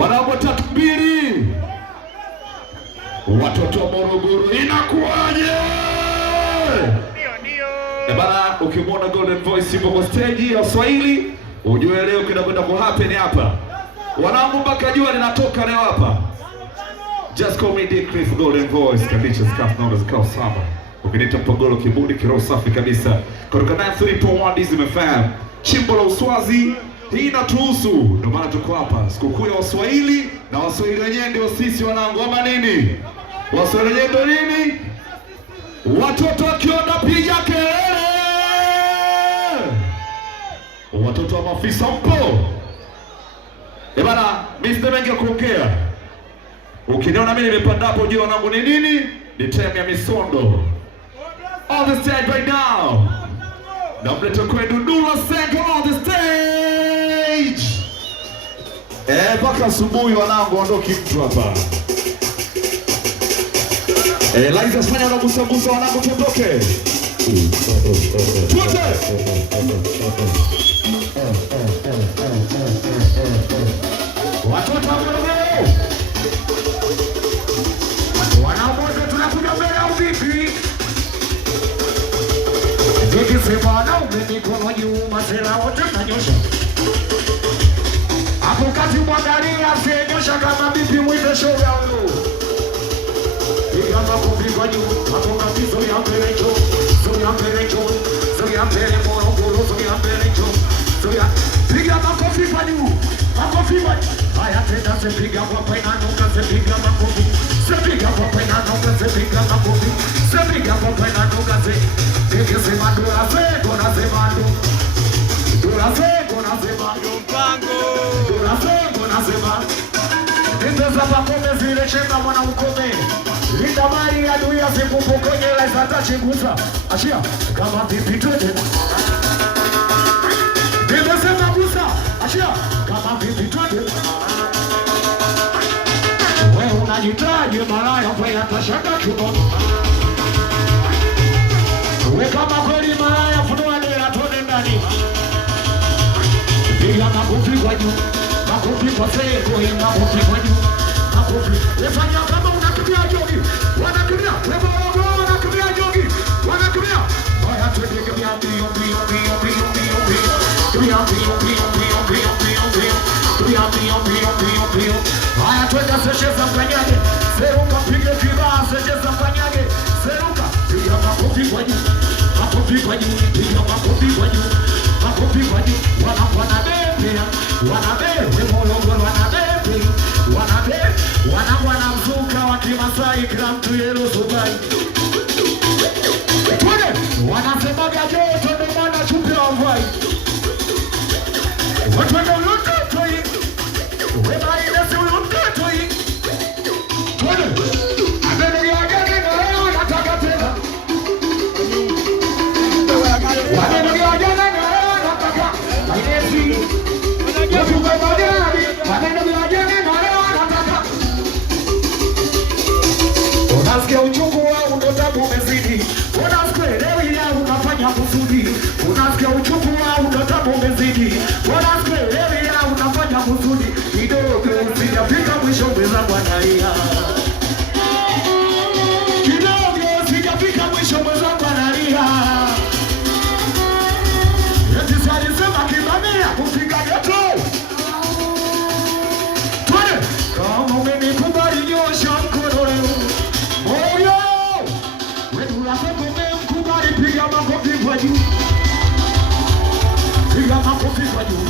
Wanaume 3-2. Watoto wa Morogoro inakuaje? Bana, ukimwona Golden Voice ipo kwa stage ya Swahili, ujue leo kinakwenda ku happen hapa. Wanaume mpaka jua linatoka leo hapa. Just call me Dick Cliff Golden Voice, kandicha scarf naona zikao sama. Ukinita Mpogolo kibudi kiroho safi kabisa. Kutoka 93.1 Dizzy FM. Chimbo la Uswazi, hii inatuhusu. Ndio maana tuko hapa. Sikukuu ya Waswahili, na Waswahili wenyewe ndio sisi wanangu ama nini? Waswahili wenyewe ndio nini? Watoto wakiona piga kelele. Watoto wa maafisa mpo. Bana, Mr. Mengi kuongea. Ukiniona mimi nimepanda hapo juu wanangu ni nini? Ni time ya misondo. On the stage right now. Na mleta kwenu Dula Central on the stage. Mpaka asubuhi wanangu ondoki mtu hapa. Laiza fanya na busa wanangu tuondoke. Tuote. Watoto wa Morogoro. Wanaume tunakuja mbele au vipi? Nikisema wanaume mikono juu, masela wote nanyosha. Hapo kati mwangalia asiyenyosha kama bibi mwite shoga huyo. Piga makofi kwa juu, hapo kati soya mbele cho, soya mbele cho, soya mbele Morogoro, soya mbele cho, soya. Piga makofi kwa juu, makofi kwa juu. Haya tena sepiga kwa pena nuka, sepiga makofi. Sepiga kwa pena nuka, sepiga makofi. Sepiga kwa pena nuka, nikisema Dula Central nasema Dula Central nasema mpango. Dula Central nasema niteza pakome zile chenga mwana ukome. Linda mali ya dunia sikupokonye la zatachigusa. Ashia kama vipi twende. Nimesema gusa. Ashia kama vipi twende. Wewe unajitaji malaya kwa yatashaka chuno. Wewe kama kweli malaya funua dela tone ndani. Piga makofi kwa juu. Makofi kwa seko, makofi kwa juu. Makofi. Lefanya kama unakimbia jogi. Wanakimbia. Wewe wanakimbia jogi. Wanakimbia. Haya twende kimbia mbio. Haya twende secheza mkanyage. Seruka pige kibaa secheza mkanyage. Seruka. Piga makofi kwa juu. Makofi kwa juu. Piga makofi kwa juu. Makofi kwa juu. Wanabebea. Wanabebe Morogoro wanabebe. Wanamzuka wa Kimasai kila mtu yelo subai. Twende. Wanasemaga joto ndo maana chupi wa mvai. Watu wende ulundu toi. Wema inesi ulundu toi. Twende. Abebe yageni na leo nataka tena. Abebe yageni na leo nataka. Inesi. Yesu mwemodari. Abebe yageni na leo nataka. Unasikia uchungu wa undotabu umezidi. Unasikia elewi ya unafanya kusudi. Unasikia uchungu wa undotabu umezidi. Unasikia elewi ya unafanya kusudi. Kidogo sijafika mwisho mweza mwanalia. Kidogo sijafika mwisho mweza mwanalia. Yeti salisema kibania kufika geto. Twende. Kama umenikubali nyosha mkono leo. Moyo. Wetu la soko umemkubali piga makofi kwa juu. Piga makofi kwa juu.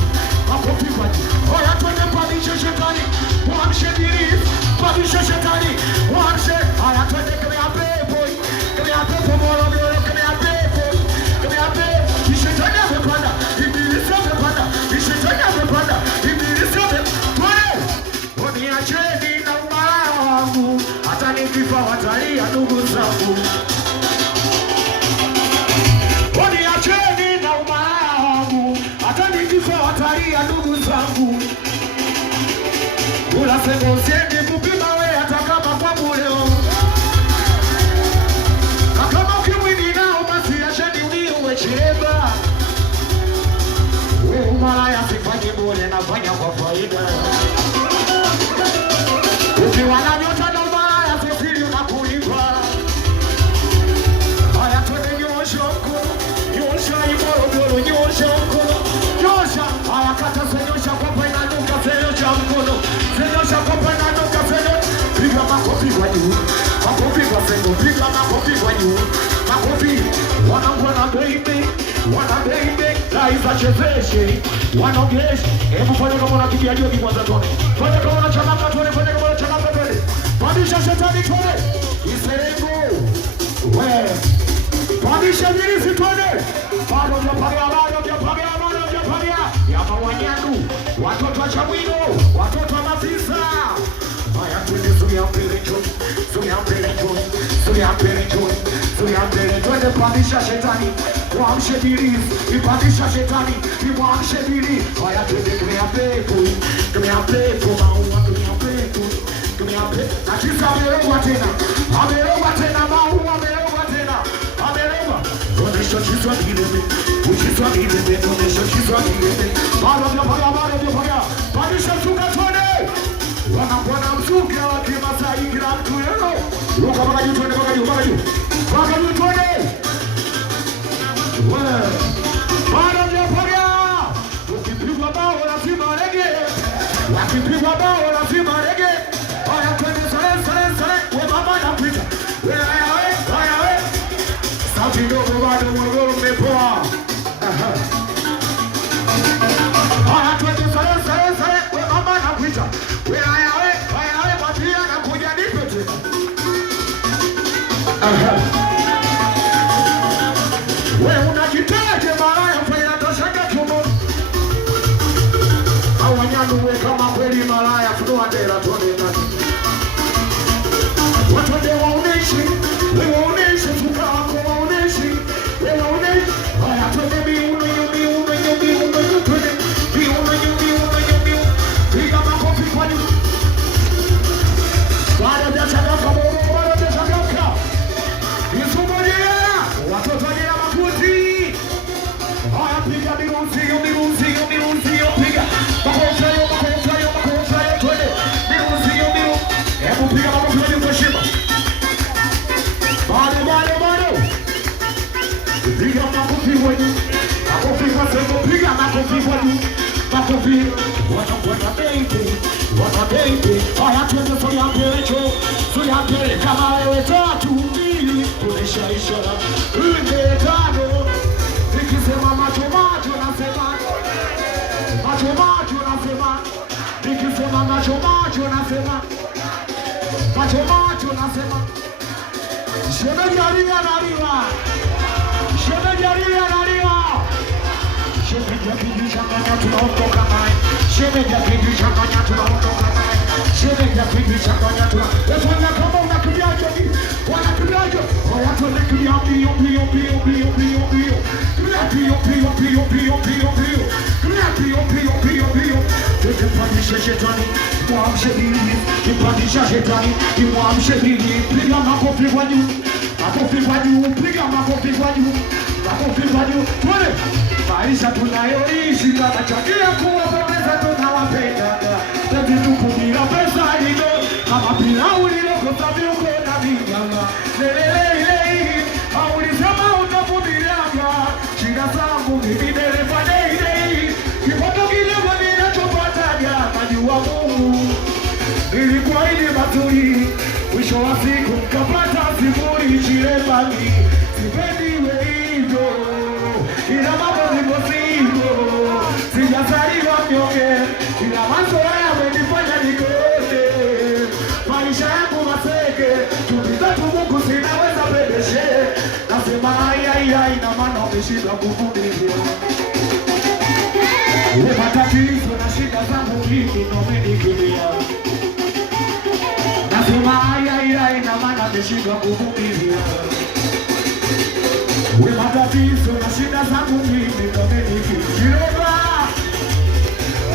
Makofi kwa juu. Oya twende palishe shetani. Mwamshe diri. Palishe shetani. Mwamshe. Oya twende kame ya pepo. Kame ya pepo Morogoro. Kame ya pepo. Kame ya pepo. Shetani amepanda. Ibilisi amepanda. Shetani amepanda. Ibilisi amepanda. Uniacheni na umalaya wangu. Hata nikifa watalia ndugu zangu. Uniacheni na umalaya wangu. Hata nikifa watalia ndugu zangu. Unasema usiende kupima wewe hata kama kwa muleo. Na kama ukimwini nao basi acheni uniwe chireba. Wewe umalaya sifanyi bure nafanya kwa faida. baby, laiza chezeshe, wanogeshe. Hebu fanya kama unakimbia jogi kwanza tone. Fanya kama unachangamka tone, fanya kama unachangamka tone. Pandisha shetani tone. Iserengo. We. Pandisha jirisi tone. Bado vyapagia. Yama wanyandu, watoto wa Chamwino, watoto wa Mafisa. Haya twende Zulia mbele twende pandisha shetani, muamshe Ibilisi, ipandisha shetani, muamshe Ibilisi. Haya twende kumea pepo maua, kumea pepo. Na kisa ameroga tena maua, ameroga tena. Onesha chiswa kilebe, onesha chiswa kilebe. Bado vyapaga. Pandisha msuka twende. Wanapona msuka wa Kimasai kila mtu yeno. Ruka mpaka juu twende, mpaka juu twende. Bado vyapaga. Ukipigwa bao lazima rege. Haya twende sare. We baba napita. We haya. Sauti ndogo bado Morogoro mmepoa. Haya twende sare. We mama nakuita. We haya patia na kuja nipe tena. We unajitaje malaya fanya toshaka tumo. Au wanyandu we kama kweli malaya funua dera tuone nani. Watu ndio waoneshi. We waoneshi tukako waoneshi. Haya twende miuno. Piga makofi kwa juu. Bado hajachangamka. Isumbulia. Watoto wajira makuzi. Haya piga miruzi. Piga. Makofi hayo twende. Miruzi. Hebu piga makofi kwa juu kwa shima. Bado. Piga makofi kwa juu. Makofi kwa sebo. Piga makofi kwa juu. Makofi. Wana baby. Haya twende Zulia mbele kama wewe 3 2 kuonesha ishara. 4 5 nikisema macho nasema. Nikisema macho nasema. Shemeji analiwa. Shemeji akijichanganya tunaondoka naye. Wafanya kama unakimbiaje? Wanakimbiaje? Watu wanakimbia mbio. Pandisha shetani, muamshe Ibilisi. Piga makofi kwa juu. Piga makofi kwa juu. Twende. Maisha tunayoishi kama chakia kuwapendeza tunawapenda. Tati tukubira pesa hizo. Kama pilau lilokosa viungo na minyama. Lelelelei. Haulisema utavumiliaga. Shida zangu mimi dereva dei. Kipato kidogo ninachopataga. Najua Mungu ilikuwa ili mazuri. Mwisho wa siku mkapata sifuri chilebani. Sipendi hivyo. Ila mambo ndivyo sivyo. Sijazaliwa mnyonge. Ila mazoea yamenifanya nikose. Maisha yangu maseke. Tuliza tu Mungu sinaweza pedeshe. Nasema ai na maana umeshindwa kuvumilia. Matatizo na shida zangu mimi ndo umenikimbia. Nasema ai na maana umeshindwa kuvumilia. Matatizo na shida zangu mimi ndo umenikimbia.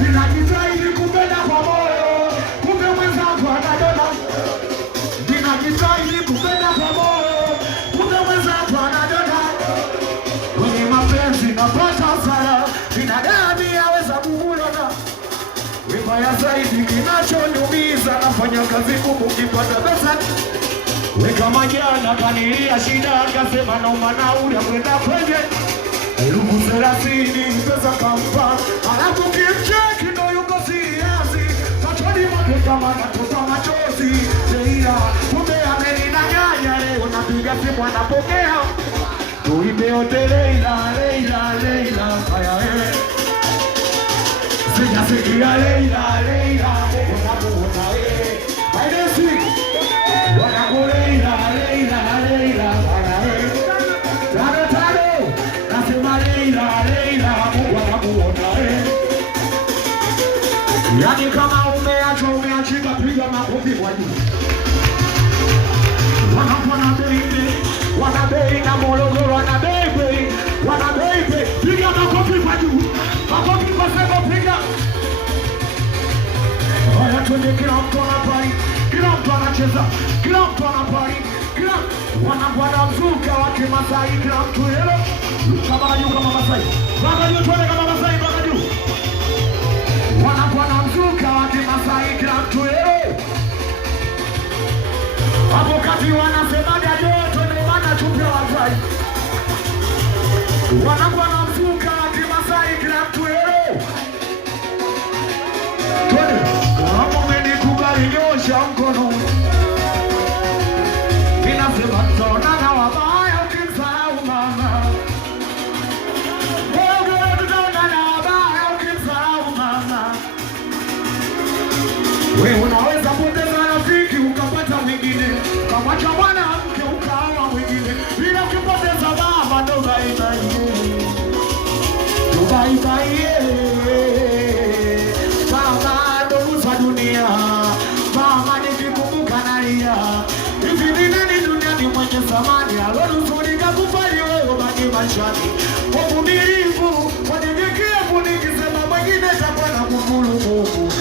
Ninajitahidi kupenda kwa moyo, kumbe mwenzangu anadona. Ninajitahidi kupenda kwa moyo, kumbe mwenzangu anadona. Kwenye mapenzi napata hasara, binadamu yaweza kukulona. Vibaya zaidi kinachoniumiza, nafanya kazi ngumu kipata pesa. Weka majana kanilia shida, akasema naomba nauli ya kwenda kwenye 30,000 pesa kampa. Alafu kimcheki ndo yuko siazi. Machoni mwake kama natoka machozi. Leila kumbe amenidanganya leo. Napiga simu anapokea. tuimbe yote Leila, Leila, Leila, haya sijasikia Leila, Leila, unamuona haidesi wanaku Leila, Leila, Leila, haya tano tano nasema Leila, Leila, unamuona yani kama umeachika piga makofi kwa juu. Wanabei na Morogoro, wanabei, piga makofi kwa juu, makofi kwa sebo piga. Haya twende, kila mtu anapari, kila mtu anacheza, kila mtu anapari, kila wanabwana mzuka wa Kimasai, kila mtu yelo, kama juu kama Masai, mpaka juu twende kama Masai, mpaka juu. Wanabwana mzuka wa Kimasai, kila mtu yelo. Hapo kati wanasemaga joto ndio maana chupi ya Masai. Wanakuwa na mzuka wa Kimasai kila mtu leo. Twende. Kama umenikubali nyosha mkono. Ninasema tutaonana wabaya ukimsahau mama. Wewe tutaonana wabaya ukimsahau mama. Wewe unaweza poteza rafiki ukapata mwingine, kamwacha mwanamke ukaoa mwingine, bila ukipoteza baba ndo bye bye. Mama ndo uza dunia, mama nikikumbuka nalia. Hivi ni nani duniani mwenye thamani alonusurika kufanya wewe baki maishani? Uvumilivu, unyenyekevu, nikisema mwingine takuwa na kufuru Mungu.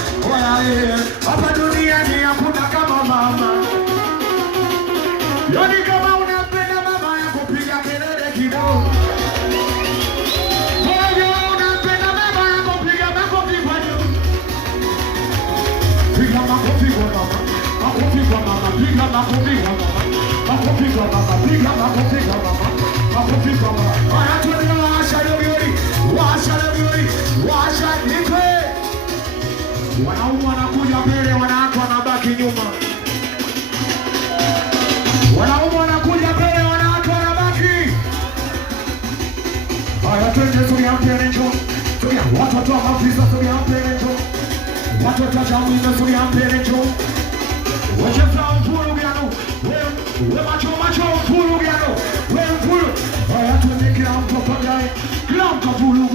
Hapa duniani hakuna kama mama. Yani kama unapenda mama yako piga kelele kidogo. Wewe unapenda mama yako piga makofi kwa juu. Piga makofi kwa mama. Makofi kwa mama. Piga makofi kwa mama. Makofi kwa mama. Piga makofi kwa mama. Makofi kwa mama. Haya twende washa leo. Washa nipe. Wanaume wanakuja mbele, wanawake wanabaki nyuma. Wanaume wanakuja mbele, wanawake wanabaki. Haya twende suri mbele njoo. Suri watoto wa maafisa suri mbele njoo. Watoto wa jamii suri mbele njoo. Wacha mfuru gano. We macho mfuru gano. We mfuru. Haya twende kila mtu pagae. Kila mtu mfuru.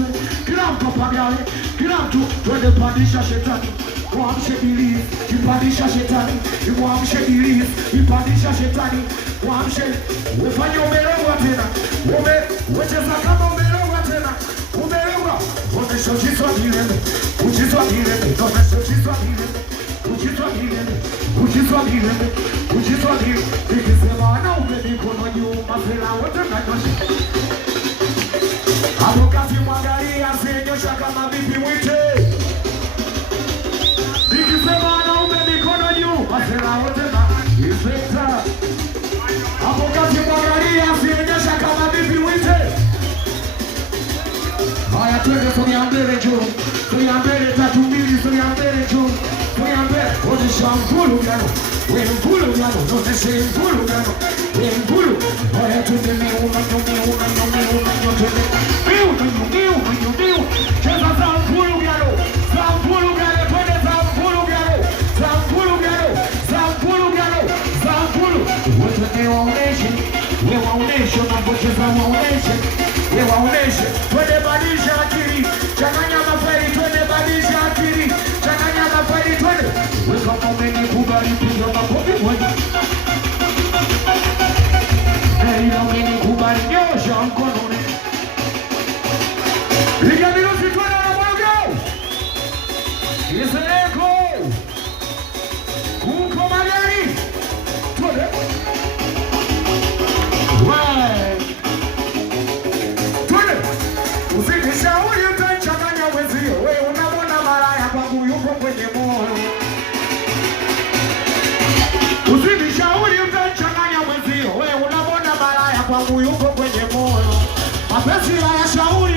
Kila mtu pagae. Kila mtu twende pandisha shetani. Muamshe Ibilisi, ipandisha shetani. Muamshe Ibilisi, ipandisha shetani. Muamshe, ufanye umerogwa tena. Wecheza kama umerogwa tena. Umerogwa. Umeshojiswa milele. Ujiswa milele. Umeshojiswa milele. Ujiswa milele. Ujiswa milele. Ujiswa milele. Nikisema wanaume mikono juu, mafela wote mnanyosha. Hapo kati mwangalia asiyenyosha kama vipi mwite. Nikisema wanaume mikono juu, masela wote na ifeta. Hapo kati mwangalia asiyenyosha kama vipi mwite. Haya twende sonia mbele juu. Sonia mbele 3 2 sonia mbele juu. Sonia mbele onesha mfulu gano. We mfulu gano, onesha mfulu gano. We mfulu. Haya twende miuna. Cheza za mfulu gano. Za mfulu gano, twende za mfulu gano. Za mfulu gano. Za mfulu gano. Za mfulu. Wote waoneshe. We waoneshe unapocheza waoneshe. We waoneshe. Twende badilisha akili. Changanya mafaili twende badilisha akili. Changanya mafaili twende. We kama umenikubali piga makofi wewe. Hey, umenikubali nyosha mkono. Piga mirusi twende na mwago. Iseleko. Uko magari. Twende. Twende. Usinishauri utachanganya wenzio. Wewe unamwona malaya kwangu yuko kwenye moyo. Usinishauri utachanganya wenzio. Wewe unamwona malaya kwangu yuko kwenye moyo. Mapenzi hayashauri.